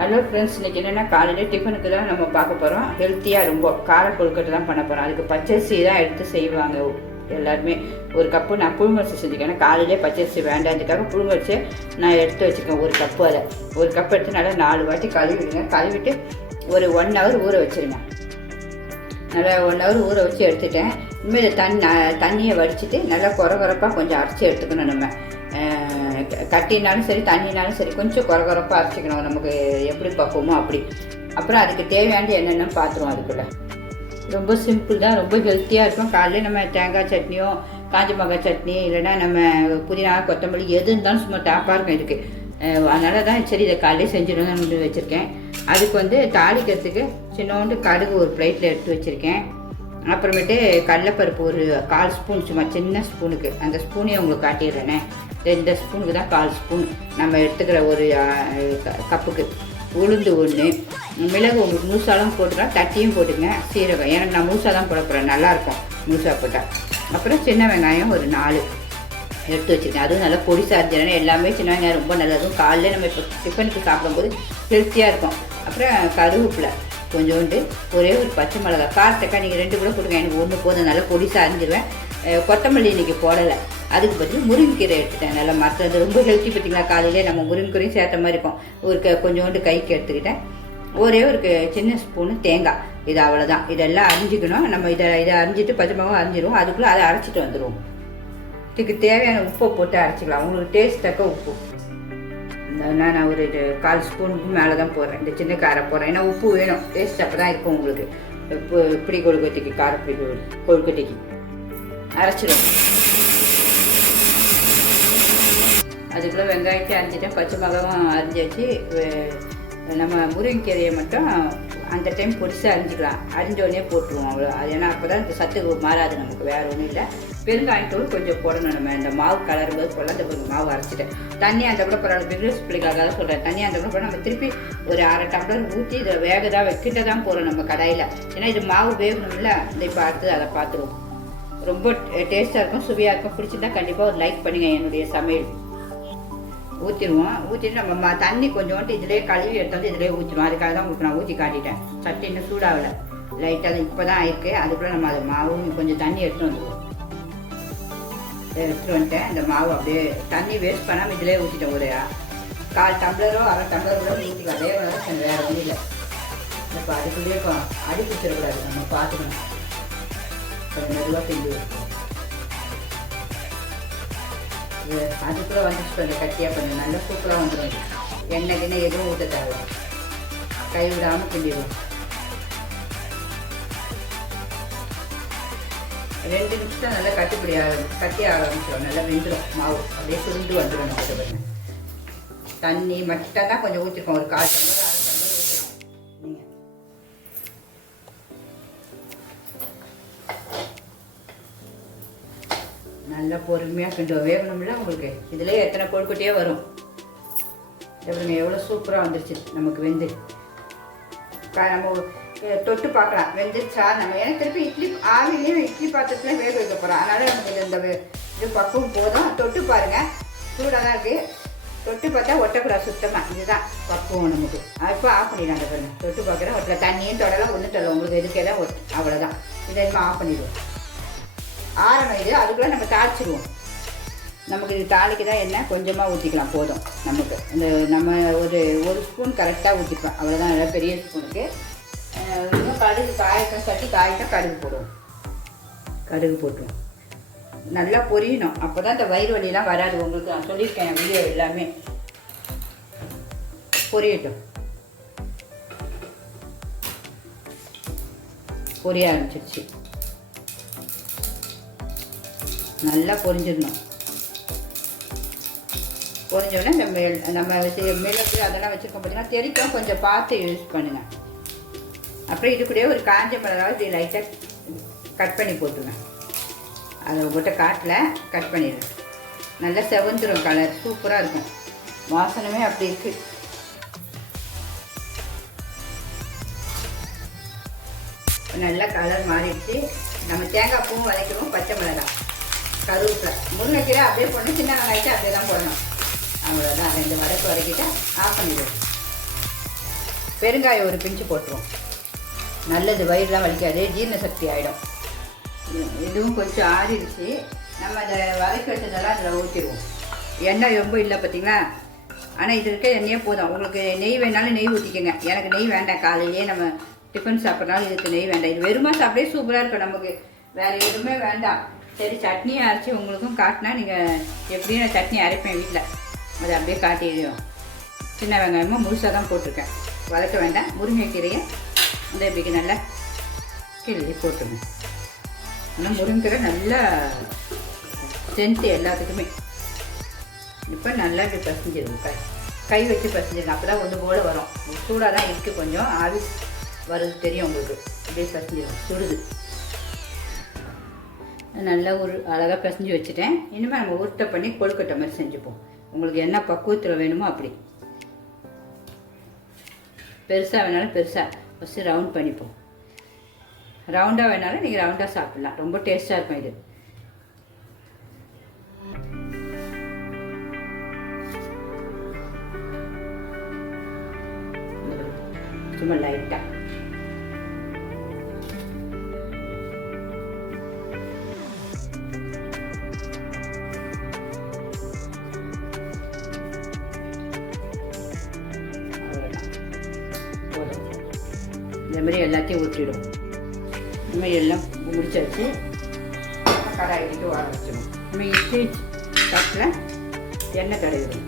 Hello friends, இன்றைக்கி என்னென்னா காலையில் டிஃபனுக்கு தான் நம்ம பார்க்க போகிறோம். ஹெல்த்தியாக ரொம்ப கார கொழுக்கட்டை தான் பண்ண போகிறோம். அதுக்கு பச்சரிசி தான் எடுத்து செய்வாங்க எல்லாருமே. ஒரு கப்பு நான் புழுங்கரிசி செஞ்சுக்கேன். காலையிலே பச்சரிசி வேண்டாதுக்காக புழுங்கரிசியை நான் எடுத்து வச்சுருக்கேன். ஒரு கப்பு அதை ஒரு கப் எடுத்து நல்லா 4 வாட்டி கழுவிடுங்க. கழுவிட்டு ஒரு 1 ஹவர் ஊற வச்சுருங்க. நல்லா 1 ஹவர் ஊற வச்சு எடுத்துட்டேன். இனிமேல் தண்ணியை வடிச்சிட்டு நல்லா குறப்பாக கொஞ்சம் அரைச்சி எடுத்துக்கணும். நம்ம கட்டினாலும் சரி தண்ணினாலும் சரி கொஞ்சம் குறப்பாக அரைச்சிக்கணும். நமக்கு எப்படி பார்ப்போமோ அப்படி. அப்புறம் அதுக்கு தேவையானது என்னென்னு பார்த்துருவோம். அதுக்குள்ளே ரொம்ப சிம்பிள் தான், ரொம்ப ஹெல்த்தியாக இருக்கும். காலையில் நம்ம தேங்காய் சட்னியோ காஞ்ச மிளகாய் சட்னி இல்லைன்னா நம்ம புதினா கொத்தமல்லி எது இருந்தாலும் சும்மா டாப்பாக இருக்கும் இதுக்கு. அதனால தான் சரி இதை காலையிலே செஞ்சிடணும்னு வச்சுருக்கேன். அதுக்கு தாளிக்கிறதுக்கு சின்னோண்டு கடுகு ஒரு பிளேட்டில் எடுத்து வச்சுருக்கேன். அப்புறமேட்டு கடலைப்பருப்பு ஒரு 1/4 ஸ்பூன், சும்மா சின்ன ஸ்பூனுக்கு, அந்த ஸ்பூனையும் உங்களுக்கு காட்டிடுறேனே. இந்த ஸ்பூனுக்கு தான் 1/4 ஸ்பூன் நம்ம எடுத்துக்கிற ஒரு கப்புக்கு. உளுந்து 1, மிளகு உங்களுக்கு முழுசாலும் போட்டுக்கலாம், தட்டியும் போட்டுங்க. சீரகம் எனக்கு நான் முழுசாக தான் போட போகிறேன், நல்லாயிருக்கும் முழுசாக போட்டால். அப்புறம் சின்ன வெங்காயம் ஒரு 4 எடுத்து வச்சுருக்கேன். அதுவும் நல்லா பொடிசாக இருந்துச்சுன்னா எல்லாமே சின்ன வெங்காயம் ரொம்ப நல்லதும். காலையில் நம்ம இப்போ டிஃபனுக்கு சாப்பிடும்போது ஹெல்த்தியாக இருக்கும். அப்புறம் கருவேப்பிலை கொஞ்சோண்டு, ஒரே ஒரு பச்சை மிளகா. காரத்தக்காய் நீங்கள் 2 கூட போட்டுங்க, எனக்கு 1 போதும். நல்லா பொடிசாக அரிஞ்சிடுவேன். கொத்தமல்லி இன்றைக்கி போடலை. அதுக்கு பதில் முருங்கைக்கீரை எடுத்துட்டேன். நல்லா மற்றது ரொம்ப ஹெல்த்தி. பார்த்திங்களா, காலையிலே நம்ம முருங்கைக்கீரையும் சேர்த்த மாதிரி இருக்கும். ஒரு கொஞ்சோண்டு கைக்கு எடுத்துக்கிட்டேன். ஒரே ஒரு சின்ன ஸ்பூனு தேங்காய். இது அவ்வளோதான். இதெல்லாம் அரிஞ்சிக்கணும். நம்ம இதை அரிஞ்சிட்டு பச்சை மிளகா அரிஞ்சிடுவோம். அதுக்குள்ளே அதை அரைச்சிட்டு வந்துடுவோம். இதுக்கு தேவையான உப்பை போட்டு அரைச்சிக்கலாம். உங்களுக்கு டேஸ்ட் தக்க உப்பு நான் ஒரு 1/4 ஸ்பூனுக்கு மேலே தான் போடுறேன். இந்த சின்ன காரை போடுறேன். ஏன்னா உப்பு வேணும், டேஸ்ட் அப்போ தான் இருக்கும் உங்களுக்கு. பிடி கொழுக்கட்டைக்கு, காரப்பிடி கொழுக்கட்டைக்கு அரைச்சிடும். அதுக்குள்ளே வெங்காயத்தை அரிஞ்சிட்டேன், பச்சை மிளகாவும் அரிஞ்சு வச்சு. நம்ம முருங்கைக்கீரையை மட்டும் அந்த டைம் பொடிசாக அரிஞ்சிக்கலாம். அரிஞ்சோடனே போட்டுருவோம் அவ்வளோ. அது ஏன்னா அப்போ தான் இந்த சத்து மாறாது நமக்கு, வேறு ஒன்றும் இல்லை. பெருங்காயத்தூள் கொஞ்சம் போடணும். நம்ம இந்த மாவு கலரும்போது போல அந்த மாவு அரைச்சிட்டேன். தண்ணி அந்த கூட பரவாயில்ல, பிகினர்ஸ் பிள்ளைக்காக தான் சொல்கிறேன். தண்ணி அந்த கூட போட நம்ம திருப்பி ஒரு 1/2 டம்ளர் ஊற்றி இதை வேகதான் வைக்கிட்ட தான் போகிறோம் நம்ம கடாயில். ஏன்னா இது மாவு வேகணும்ல. இந்த இப்போ அடுத்து அதை பார்த்துருவோம். ரொம்ப டேஸ்ட்டாக இருக்கும், சுவையாக இருக்கும். பிடிச்சிருந்தா கண்டிப்பாக ஒரு லைக் பண்ணுங்கள். என்னுடைய சமையல் ஊற்றிடுவோம். ஊற்றிட்டு நம்ம தண்ணி கொஞ்சோண்டு இதிலே கழுவி எடுத்து இதிலே ஊற்றிடுவோம். அதுக்காக தான் உங்களுக்கு நான் ஊற்றி காட்டிட்டேன். சட்டி இன்னும் சூடாகலை, லைட்டாக இப்போ தான் ஆயிருக்கு. அதுக்குள்ளே நம்ம அதை மாவு கொஞ்சம் தண்ணி எடுத்துகிட்டு வந்துடுவோம். எடுத்துகிட்டு வந்துட்டேன். இந்த மாவு அப்படியே தண்ணி வேஸ்ட் பண்ணாமல் இதிலே ஊற்றிட்டேன். ஒரு 1/4 டம்ளரோ 1/2 டம்ளர் கூட ஊற்றிக்கலாம். அதே வேறு வேறு ஒன்றும் இல்லை. இப்போ அதுக்குள்ளேயே அடி பிடிச்சிடக்கூடாது, நம்ம பார்த்துக்கணும். கொஞ்சம் மெதுவாக செஞ்சு வைப்போம். அதுக்குள்ளே வந்துச்சு கொஞ்சம் கட்டியாக கொஞ்சம் நல்லா சூப்பராக வந்துடும். எண்ணெய் கிண்ணெய் எதுவும் ஊற்ற தேவை, கை விடாமல் கிண்டிடுவோம். 2 நிமிஷம் நல்லா கட்டி ஆரம்பிச்சிடும். நல்லா வெந்துடும் மாவு. அப்படியே சுருண்டு வந்துடும். நமக்கு பாருங்க, தண்ணி மட்டும் தான் கொஞ்சம் ஊற்றிருக்கோம். ஒரு 1/4 டம்ளர் 1/2 டம்ளர் ஊற்றிடும். நீங்கள் நல்லா பொறுமையாக கிண்டுவோம். வேகணும்ல உங்களுக்கு. இதிலே எத்தனை கொழுக்கட்டையே வரும். எப்படிங்க எவ்வளோ சூப்பராக வந்துருச்சு நமக்கு வெந்து. நம்ம தொட்டு பார்க்கலாம் வெந்துருச்சா. நம்ம ஏன்னா திருப்பி இட்லி ஆவிலையும் இட்லி பாத்திரத்துலேயும் வேக வைக்க போகிறோம். அதனால் நமக்கு இந்த இது பக்குவம் போதும். தொட்டு பாருங்கள், சூடாக தான் இருக்குது. தொட்டு பார்த்தா ஒட்டக்கூடாது சுத்தமாக. இதுதான் பக்குவம் நமக்கு. இப்போ ஆஃப் பண்ணிடலாம். பாருங்கள், தொட்டு பார்க்குறேன், ஒட்டல. தண்ணியும் தொடலாம், ஒன்றும் தொடலாம். உங்களுக்கு எதுக்கே தான் அவ்வளோதான். இதை ஆஃப் பண்ணிடுவோம். ஆரணும் இது. அதுக்குள்ளே நம்ம தாளிச்சிடுவோம். நமக்கு இது தாளிக்கு தான் எண்ணெய் கொஞ்சமாக ஊற்றிக்கலாம், போதும் நமக்கு. இந்த நம்ம ஒரு ஸ்பூன் கரெக்டாக ஊற்றிப்பேன், அவ்வளோதான். நல்லா பெரிய ஸ்பூனுக்கு. இன்னும் கடுகு காயட்டும். சட்டி காயிட்டா கடுகு போடுவோம். கடுகு போட்டுருவோம். நல்லா பொரியணும். அப்போ தான் இந்த வயிறு வலியெல்லாம் வராது உங்களுக்கு. நான் சொல்லியிருக்கேன் என் வீடியோ எல்லாமே. பொரியட்டும். பொரிய ஆரம்பிச்சிருச்சு. நல்லா பொரிஞ்சிடணும். பொரிஞ்சோடனே நம்ம மிளகு அதெல்லாம் வச்சுருக்கோம். பார்த்தீங்கன்னா தெரிக்கும், கொஞ்சம் பார்த்து யூஸ் பண்ணுங்கள். அப்புறம் இது கூட ஒரு காஞ்ச மிளகாவை இப்படி லைட்டாக கட் பண்ணி போட்டுருங்க. அதை உங்கள்கிட்ட காட்டில் கட் பண்ணிடுங்க. நல்லா செவந்துடும். கலர் சூப்பராக இருக்கும். வாசனமே அப்படி இருக்குது. நல்லா கலர் மாறிடுச்சு. நம்ம தேங்காய் பூவும் வதக்கிடுவோம். பச்சை மிளகாய், கருவேப்பிலை, முருங்கைக்கீரை அப்படியே போடணும். சின்ன வெங்காயத்தை அப்படியே தான் போடணும். அவ்வளோதான். 2 வதக்கு வதக்கிட்டு ஆஃப் பண்ணிடுவோம். பெருங்காயம் ஒரு பிஞ்சு போட்டுருவோம். நல்லது, வயிறுலாம் வலிக்காது, ஜீரண சக்தி ஆகிடும். இதுவும் கொஞ்சம் ஆறிடுச்சு. நம்ம அதை வதக்கி வச்சதெல்லாம் அதில் ஊற்றிடுவோம். எண்ணெய் ரொம்ப இல்லை பார்த்தீங்களா? ஆனால் இது இருக்க எண்ணெயே போதும். உங்களுக்கு நெய் வேணாலும் நெய் ஊற்றிக்கோங்க. எனக்கு நெய் வேண்டாம், காலையிலேயே நம்ம டிஃபன் சாப்பிட்றனால இதுக்கு நெய் வேண்டாம். இது வெறுமா சாப்பிட்டே சூப்பராக இருக்கும். நமக்கு வேறு எதுவுமே வேண்டாம். சரி, சட்னியை அரைச்சி உங்களுக்கும் காட்டினா நீங்கள் எப்படியும் நான் சட்னி அரைப்பேன் வீட்டில், அதை அப்படியே காட்டிடுவோம். சின்ன வெங்காயமும் முழுசாக தான் போட்டிருக்கேன், வதக்க வேண்டாம். முருங்கைக்கீரையை இந்த இப்படிக்கு நல்லா கிள்ளி போட்டுருங்க. ஆனால் முருங்கைக்கீரை நல்லா ஸ்ட்ரென்த்து எல்லாத்துக்குமே. இப்போ நல்லா இப்படி பசஞ்சிருங்க, கை வச்சு பசஞ்சிருங்க. அப்போ தான் ஒன்று போல் வரும். சூடாக தான் இருக்குது, கொஞ்சம் ஆவி வருது தெரியும் உங்களுக்கு. அப்படியே பசஞ்சிடும், சுடுது. நல்லா ஒரு அழகாக பிசைஞ்சு வச்சுட்டேன். இனிமேல் நம்ம உருட்டை பண்ணி கொழுக்கட்டை மாதிரி செஞ்சுப்போம். உங்களுக்கு என்ன பக்குவத்தில் வேணுமோ அப்படி. பெருசாக வேணாலும் பெருசாக ஃபஸ்ட்டு ரவுண்ட் பண்ணிப்போம். ரவுண்டாக வேணாலும் நீங்கள் ரவுண்டாக சாப்பிட்லாம். ரொம்ப டேஸ்ட்டாக இருக்கும் இது. சும்மா லைட்டாக இந்த மாதிரி எல்லாத்தையும் ஊற்றிடும். இந்த மாதிரி எல்லாம் முடிச்சாச்சு. கடாயிட்டு வாழ வச்சிடும். நம்ம இட்லி தட்டில் எண்ணெய் தடவிடும்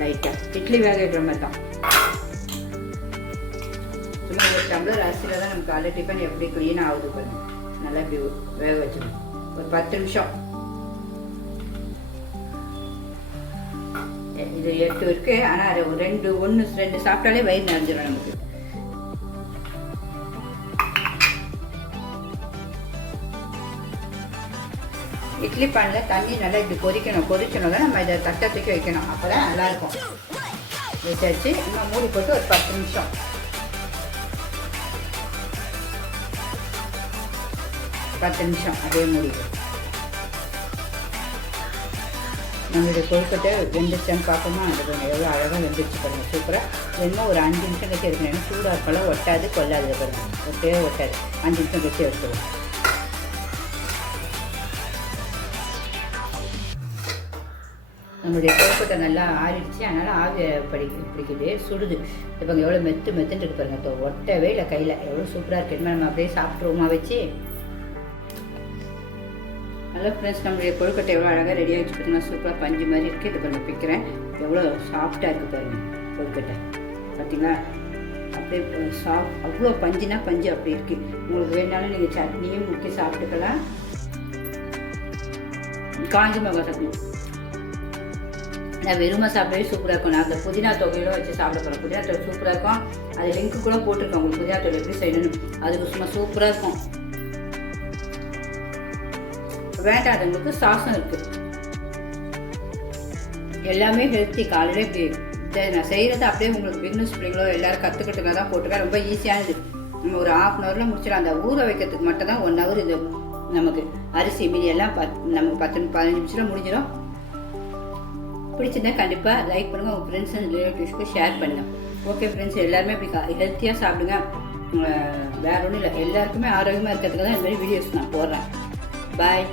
லைட்டாக. இட்லி வேக வைக்கிற மாதிரி தான். சும்மா ஒரு டம்ளர் அரிசியில் தான் நமக்கு காலை டிஃபன் எப்படி க்ளீனாக ஆகுது பாருங்க. நல்லா இப்படி வேக வச்சிடும் ஒரு 10 நிமிஷம். இது 8 இருக்குது. ஆனால் ரெண்டு சாப்பிட்டாலே வயிறு நிறைஞ்சிடும் நமக்கு. இட்லி பானில் தண்ணி நல்லா இப்படி கொதிக்கணும் தான் நம்ம இதை தட்டை தூக்கி வைக்கணும். அப்போ தான் நல்லாயிருக்கும். வச்சாச்சு. இன்னும் மூடி போட்டு ஒரு 10 நிமிஷம். அதே மூடிடும். நம்மளுடைய கொழுக்கட்டை வெந்துருச்சான்னு பார்ப்போமா? அது கொஞ்சம் எவ்வளோ அழகாக வெந்துருச்சு பாருங்கள். சூப்பராக. வேணுமோ ஒரு 5 நிமிஷம் கழிச்சு எடுக்கணும். ஏன்னா சூடாக இருக்கலாம், ஒட்டாது கொள்ளாது பாருங்கள். ஒட்டாது. 5 நிமிஷம் கழிச்சு எடுத்துருவோம். நம்மளுடைய கொழுக்கட்டை நல்லா ஆறிடுச்சு. அதனால் ஆவி பிடிக்குது, சுடுது. இப்போ எவ்வளோ மெத்துன்னு இருக்கு பாருங்க. இப்போ ஒட்டவே இல்லை கையில். எவ்வளோ சூப்பராக இருக்குது. நம்ம அப்படியே சாப்பிட்ருவோமா வச்சு. ஹலோ ஃப்ரெண்ட்ஸ், நம்மளுடைய கொழுக்கட்டை எவ்வளோ அழகாக ரெடி ஆகிடுச்சு பார்த்தீங்கன்னா. சூப்பராக பஞ்சு மாதிரி இருக்குது. இது கொஞ்சம் பிக்கிறேன். எவ்வளோ சாஃப்டாக இருக்குது பாருங்கள் கொழுக்கட்டை. பார்த்தீங்களா? அப்படியே அவ்வளோ பஞ்சுனா பஞ்சு அப்படி இருக்குது. உங்களுக்கு வேணாலும் நீங்கள் சட்னியும் முக்கி சாப்பிட்டுக்கலாம். காஞ்சி மிளகாய் சட்னி நான் வெறுமை சாப்பிடவே சூப்பராக இருக்கும். நான் அந்த புதினா தொகையோட வச்சு சாப்பிட போகிறேன். புதினா தொகை சூப்பராக இருக்கும். அது லிங்க்கு கூட போட்டிருக்கேன் உங்களுக்கு, புதினா தொகை எப்படி செய்யணும். அதுக்கு சும்மா சூப்பராக இருக்கும். வேண்டாதவங்களுக்கு சாசம் இருக்குது. எல்லாமே ஹெல்த்தி. காலையில் இப்படி நான் செய்கிறத அப்படியே உங்களுக்கு பிஸ்னஸ் பிள்ளைங்களோ எல்லோரும் கற்றுக்கிட்டுங்க தான் போட்டிருக்கேன். ரொம்ப ஈஸியானது. நம்ம ஒரு 1/2 hourல முடிச்சிடலாம். அந்த ஊற வைக்கிறதுக்கு மட்டும் தான் 1 hour. இது நமக்கு அரிசி மீதி எல்லாம் நமக்கு 10-15 நிமிஷத்தில் முடிஞ்சிடும். பிடிச்சிருந்தா கண்டிப்பாக லைக் பண்ணுங்கள். உங்கள் ஃப்ரெண்ட்ஸ் அண்ட் ரிலேட்டிவ்ஸ்க்கு ஷேர் பண்ணுங்கள். ஓகே ஃப்ரெண்ட்ஸ், எல்லாருமே இப்படி ஹெல்த்தியாக சாப்பிடுங்க. வேறு ஒன்றும் இல்லை, எல்லாருக்குமே ஆரோக்கியமாக இருக்கிறதுக்கு தான் இந்த மாதிரி வீடியோஸ் நான் போடுறேன். பாய்.